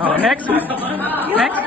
Oh, next. Next.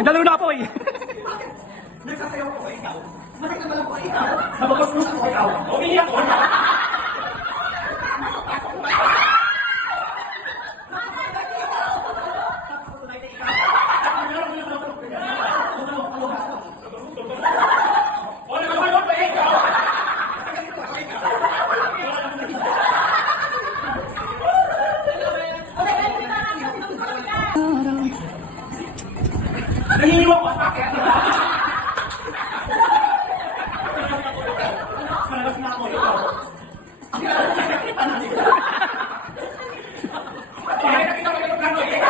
Naglalaro na ako eh. Nagsasayaw ko ba ikaw? Masakit naman ako ikaw. Nababas mo ako ikaw. Umiiyak ko na. Nahihiliwa ko at bakit? Malalas na ako ito. Nakita na nila. Nakita ko yung plano eh.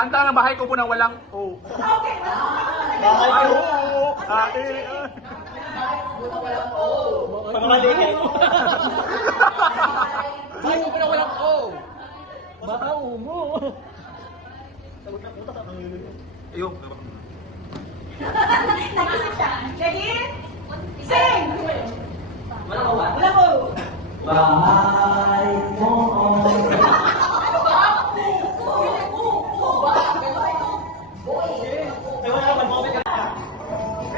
Kanta ng bahay ko po nang walang O. Bahay ko. Pangalikan mo. Bahay ko po nang walang O. Bahaw mo. Ayun. Nag-isip siya. Ready? Sing! Walang O. Walang O. Bahay mo.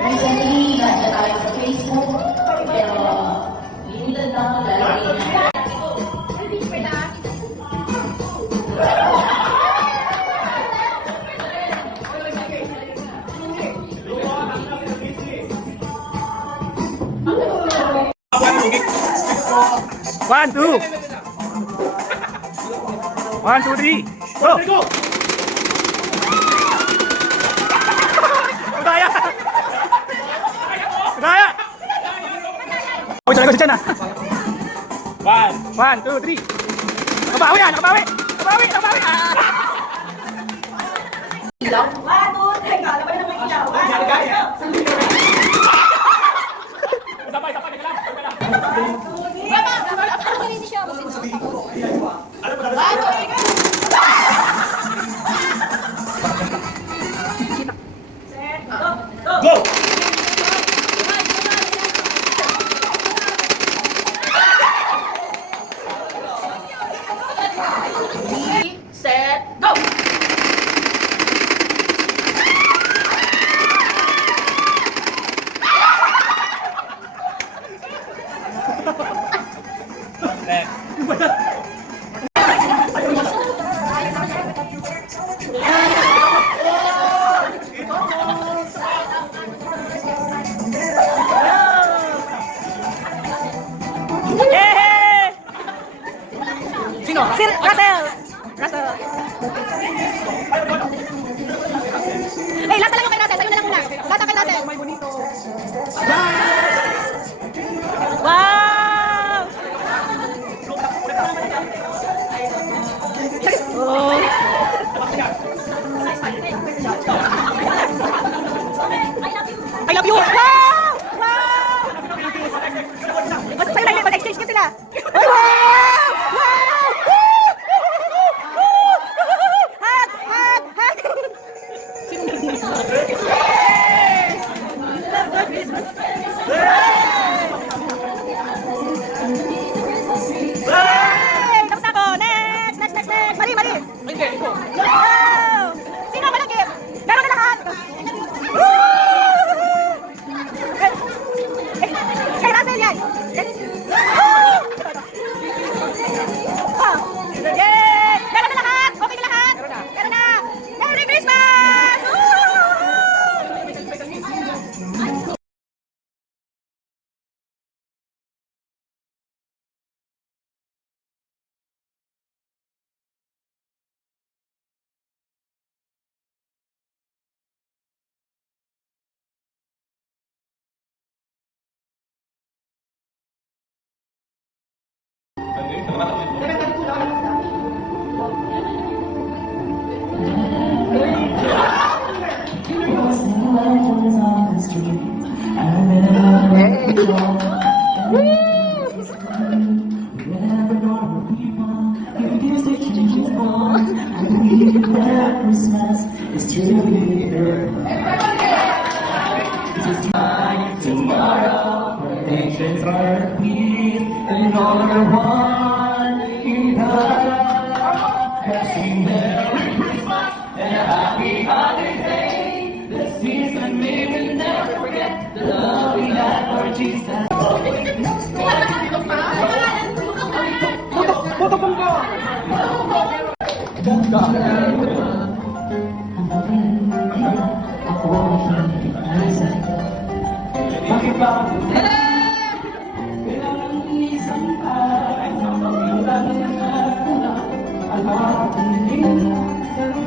Recently, nasa tayo sa Facebook, pero limited lang ang lalagay na. One, two. 1, 2, 3. Go! Kaya! Kaya! Uy, talaga si Chen ah. 1, 2, 3. Nakabawi ah! Nakabawi! Nakabawi! Nakabawi! Ilaw? Ano? Teka, laban naman ilaw. Sabay, teka lang. Go! Set, go! Sino? Sir Russell! Russell. Hey, last na lang yung kay Russell. Sa'yo na lang muna. Last na kay Russell. Wow! Oh. I love you! Wow! Christmas is truly here. Tomorrow, nations are at peace, and all are one in God. Blessing Merry Christmas and a happy holiday. The season we will never forget the love we have for Jesus. Puto pungko! Bakit ba? Kailangan isang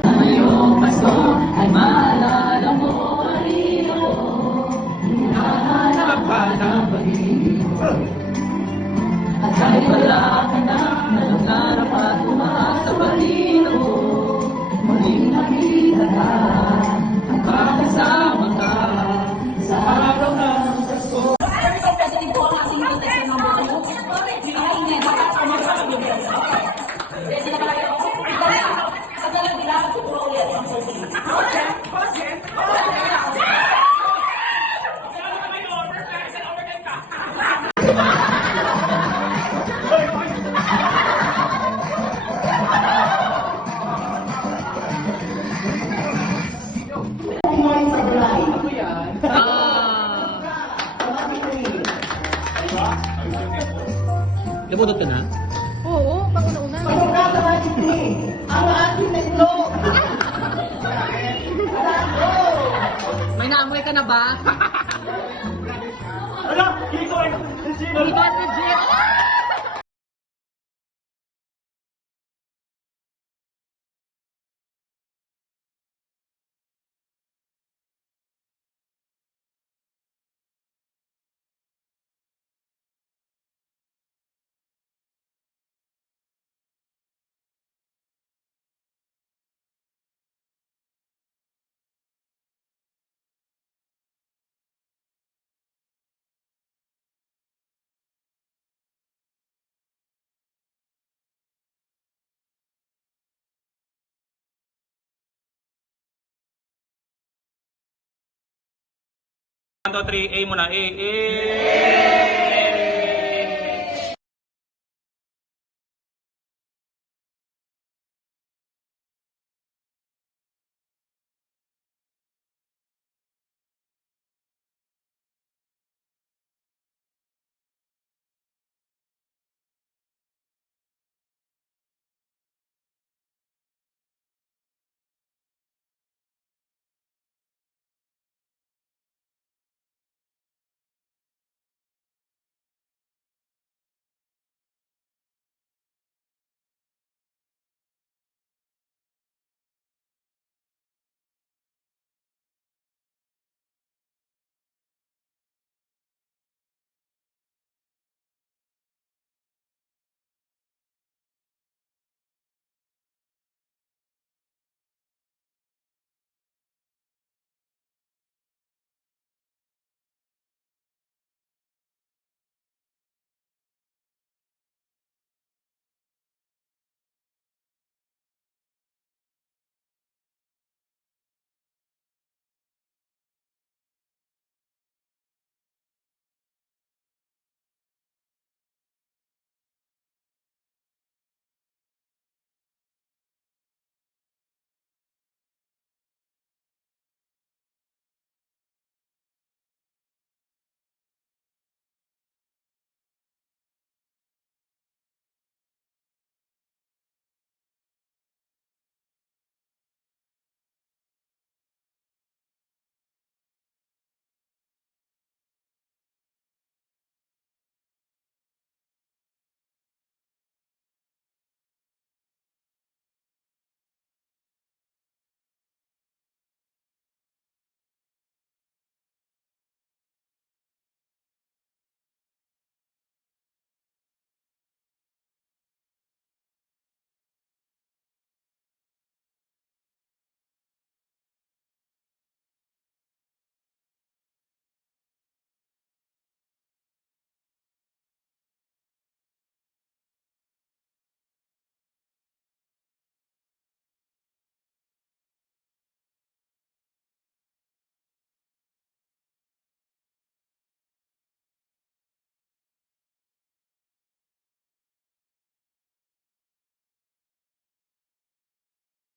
ngayong Pasko ay maalala mo ang iyong hinahanap ka ng pag-ibig. At kahit wala ka na nangarap at umaasa pa rin ako, muling nakita ka at makasama ka sa araw ng Pasko. President po ang ating contestant number 2. Hindi niya dapat umasabi ng piyasa. Kasi nakalagay ako, sa dalang nila, siguro ulit ang sasabihin. Nabunod ka na? Oo, panguna-una. May naamoy ka na ba? Ala! Kiko ay sino? Hindi ba legit? One, two, three, A muna. A.